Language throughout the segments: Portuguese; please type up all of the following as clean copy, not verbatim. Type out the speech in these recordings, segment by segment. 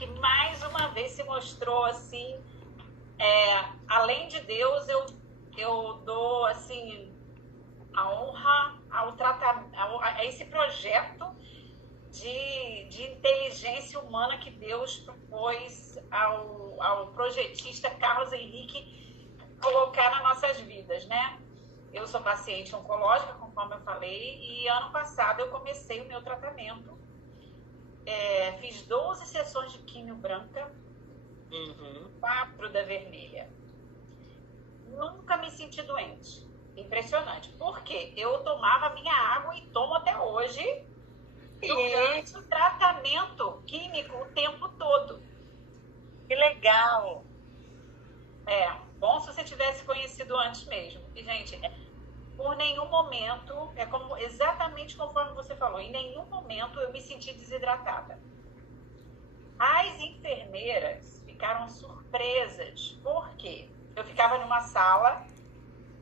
que mais uma vez se mostrou assim, além de Deus, eu dou assim a honra a esse projeto de inteligência humana que Deus propôs ao projetista Carlos Henrique colocar nas nossas vidas, né? Eu sou paciente oncológica, conforme eu falei, e ano passado eu comecei o meu tratamento. Fiz 12 sessões de quimio branca, 4 da vermelha. Nunca me senti doente. Impressionante. Porque eu tomava minha água e tomo até hoje durante o tratamento químico o tempo todo. Que legal! Bom se você tivesse conhecido antes mesmo. E, gente, por nenhum momento, exatamente conforme você falou, em nenhum momento eu me senti desidratada. As enfermeiras ficaram surpresas. Por quê? Eu ficava numa sala,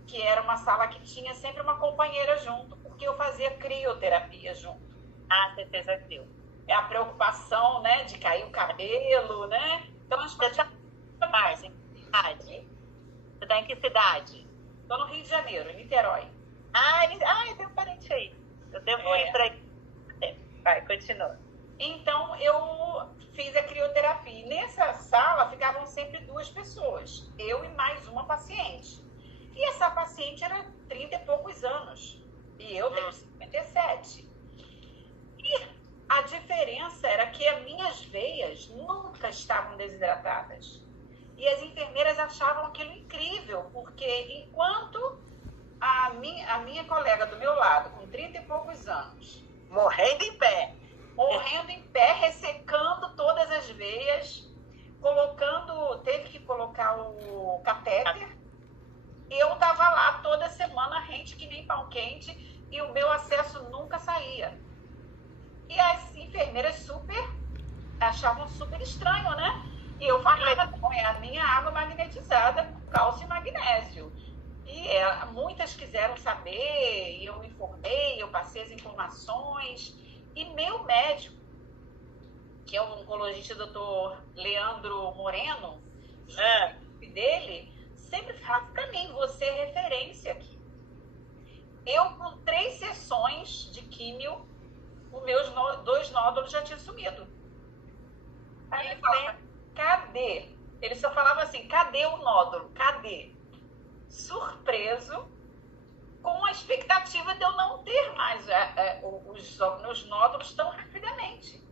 que era uma sala que tinha sempre uma companheira junto, porque eu fazia crioterapia junto. Certeza que deu. É a preocupação, né, de cair o cabelo, né? Então, as Você tá em que cidade? Estou no Rio de Janeiro, em Niterói. Eu tenho um parente aí. Eu devo ir para aí. Vai, continua. Então, eu fiz a crioterapia. E nessa sala ficavam sempre 2 pessoas, eu e mais uma paciente. E essa paciente era 30 e poucos anos. E eu tenho 57. E a diferença era que as minhas veias nunca estavam desidratadas. E as enfermeiras achavam aquilo incrível, porque enquanto a minha colega do meu lado, com 30 e poucos anos, morrendo em pé, ressecando todas as veias, teve que colocar o catéter, eu estava lá toda semana, rente que nem pau quente, e o meu acesso nunca saía. E as enfermeiras achavam super estranho, né? E eu falava, não, é a minha água magnetizada com cálcio e magnésio. E muitas quiseram saber, e eu informei, eu passei as informações. E meu médico, que é o oncologista Dr. Leandro Moreno, dele, sempre fala para mim, você é referência aqui. Eu, com 3 sessões de químio, os meus 2 nódulos já tinham sumido. Aí ele falava, cadê? Ele só falava assim, cadê o nódulo? Cadê? Surpreso, com a expectativa de eu não ter mais os nódulos tão rapidamente.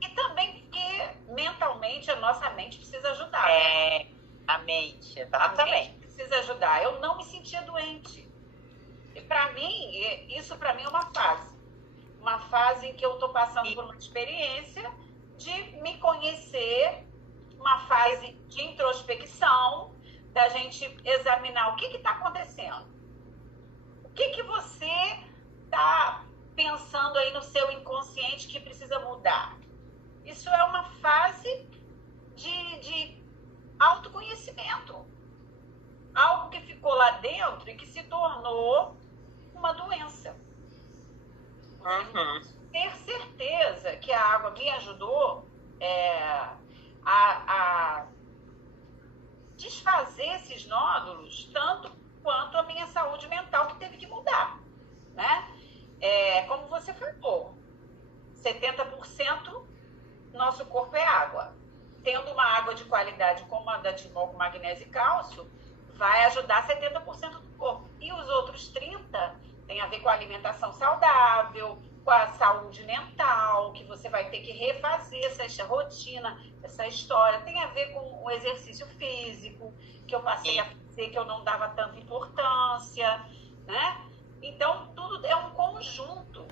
E também porque mentalmente a nossa mente precisa ajudar. A mente, exatamente. A mente precisa ajudar. Eu não me sentia doente. E para mim, isso para mim é uma fase. Uma fase em que eu estou passando por uma experiência de me conhecer, uma fase de introspecção, da gente examinar o que está acontecendo. O que você está pensando aí no seu inconsciente que precisa mudar? Isso é uma fase de autoconhecimento. Algo que ficou lá dentro e que se tornou uma doença. Ter certeza que a água me ajudou a desfazer esses nódulos, tanto quanto a minha saúde mental, que teve que mudar, né? Como você falou, 70% nosso corpo é água. Tendo uma água de qualidade como a da Timol com magnésio e cálcio, vai ajudar 70% do corpo. E os outros 30% tem a ver com a alimentação saudável, com a saúde mental, que você vai ter que refazer essa rotina, essa história. Tem a ver com o exercício físico, que eu passei a fazer, que eu não dava tanta importância, né? Então, tudo é um conjunto.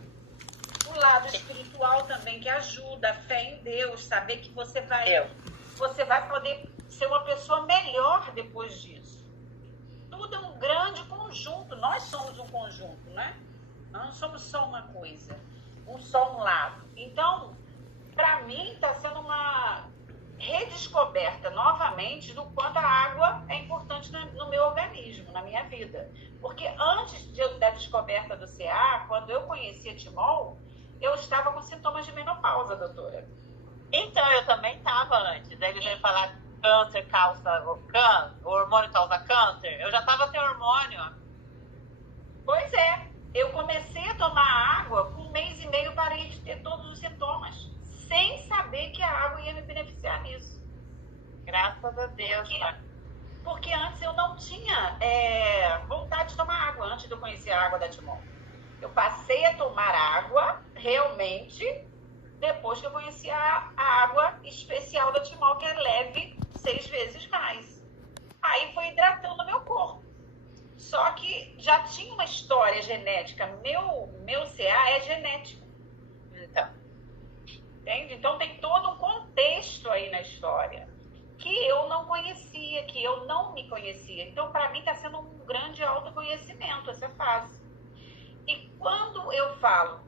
O lado espiritual também, que ajuda, a fé em Deus, saber que você vai poder ser uma pessoa melhor depois disso. Tudo é um grande conjunto. Nós somos um conjunto, né? Nós não somos só uma coisa, só um lado. Então, para mim, está sendo uma redescoberta novamente do quanto a água é importante no meu organismo, na minha vida. Porque antes da descoberta do CA, quando eu conheci a Timol, eu estava com sintomas de menopausa, doutora. Então, daí eles vêm falar que câncer causa o hormônio causa câncer. Eu já tava sem hormônio. Pois é, eu comecei a tomar água, com 1 mês e meio parei de ter todos os sintomas, sem saber que a água ia me beneficiar nisso. Graças a Deus. Porque antes eu não tinha vontade de tomar água, antes de eu conhecer a água da Timon. Eu passei a tomar água, realmente, depois que eu conheci a água especial da Timol, que é leve 6 vezes mais. Aí foi hidratando meu corpo. Só que já tinha uma história genética. Meu CA é genético. Então. Entende? Então tem todo um contexto aí na história que eu não conhecia, que eu não me conhecia. Então, para mim, está sendo um grande autoconhecimento essa fase. E quando eu falo,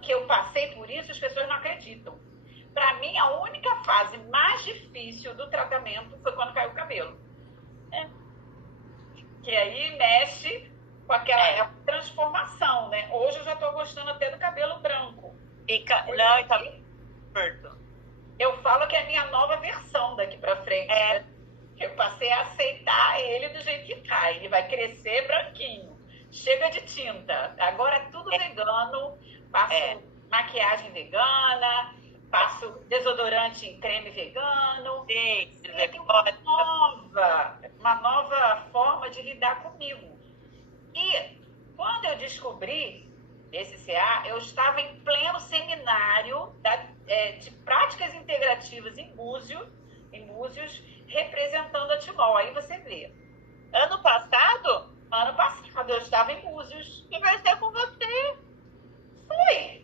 que eu passei por isso, as pessoas não acreditam. Para mim, a única fase mais difícil do tratamento foi quando caiu o cabelo. Que aí mexe com aquela transformação, né? Hoje eu já estou gostando até do cabelo branco. Não, e tá perto. Eu falo que é a minha nova versão daqui para frente. Né? Eu passei a aceitar ele do jeito que tá. Ele vai crescer branquinho. Chega de tinta. Agora é tudo vegano. Passo maquiagem vegana. Passo desodorante em creme vegano. Sim, tem uma nova forma de lidar comigo. E quando eu descobri esse CA, eu estava em pleno seminário de práticas integrativas em Búzios, representando a Timol. Aí você vê. Ano passado? Ano passado, eu estava em Búzios. Conversei com você. Foi.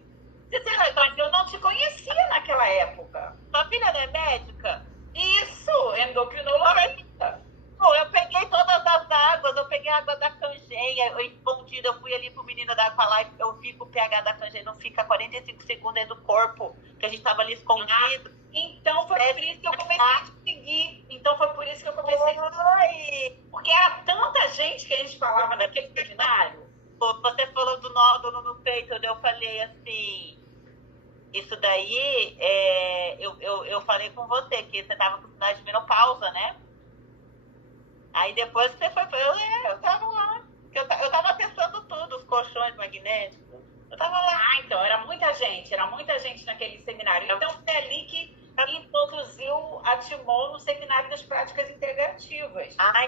Mas eu não te conhecia naquela época. Sua filha não é médica? Isso, endocrinologista. Pô, eu peguei todas as águas, eu peguei a água da canjeia, eu escondida, eu fui ali pro menino da água falar, eu vi que o pH da canjeia não fica 45 segundos dentro do corpo, que a gente tava ali escondido. Então foi por isso que eu comecei a te seguir. Porque era tanta gente que a gente falava naquele seminário. Você falou do nódulo no peito, eu falei assim, isso daí, eu falei com você, que você tava com sinais de menopausa, né? Aí depois que você foi, eu tava lá. Eu tava testando tudo, os colchões magnéticos. Eu tava lá. Ah, então, era muita gente naquele seminário. Então, foi ali que introduziu a Timon no seminário das práticas integrativas. Ai,